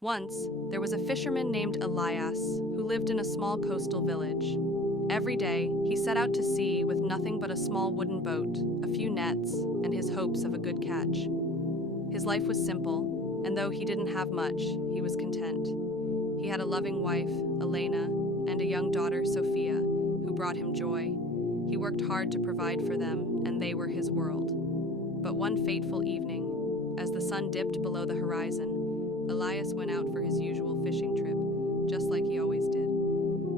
Once, there was a fisherman named Elias who lived in a small coastal village. Every day, he set out to sea with nothing but a small wooden boat, a few nets, and his hopes of a good catch. His life was simple, and though he didn't have much, he was content. He had a loving wife, Elena, and a young daughter, Sophia, who brought him joy. He worked hard to provide for them, and they were his world. But one fateful evening, as the sun dipped below the horizon, Elias went out for his usual fishing trip, just like he always did.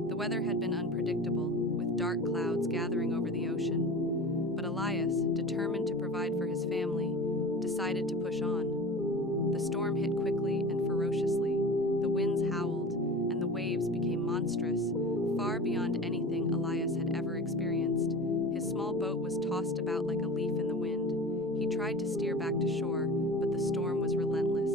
The weather had been unpredictable, with dark clouds gathering over the ocean. But Elias, determined to provide for his family, decided to push on. The storm hit quickly and ferociously. The winds howled, and the waves became monstrous, far beyond anything Elias had ever experienced. His small boat was tossed about like a leaf in the wind. He tried to steer back to shore, but the storm was relentless.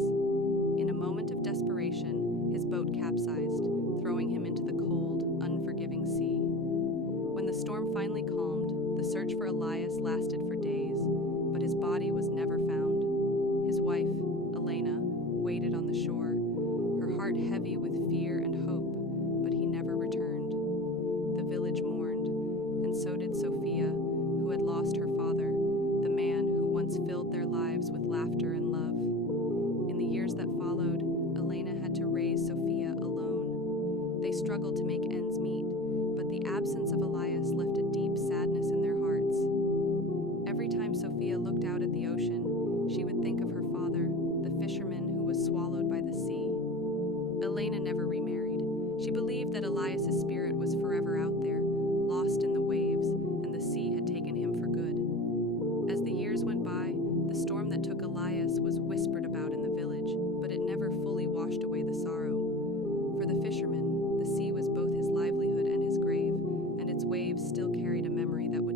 In a moment of desperation, his boat capsized, throwing him into the cold, unforgiving sea. When the storm finally calmed, the search for Elias lasted for days, but his body was never found. His wife, Elena, waited on the shore, her heart heavy with fear and hope, but he never returned. The village mourned, and so did Sophia, who had lost her father, the man who once filled their lives with laughter and love. In the years that followed, Elena had to raise Sophia alone. They struggled to make ends meet, but the absence of Elias left a deep sadness in their hearts. Every time Sophia looked out at the ocean, she would think of her father, the fisherman who was swallowed by the sea. Elena never remarried. She believed that Elias's spirit was forever out there, lost in the waves, and the sea had taken him for good. As the years went by, the storm that took Elias was whispered about in the village, but it never fully washed away the sorrow. For the fisherman, the sea was both his livelihood and his grave, and its waves still carried a memory that would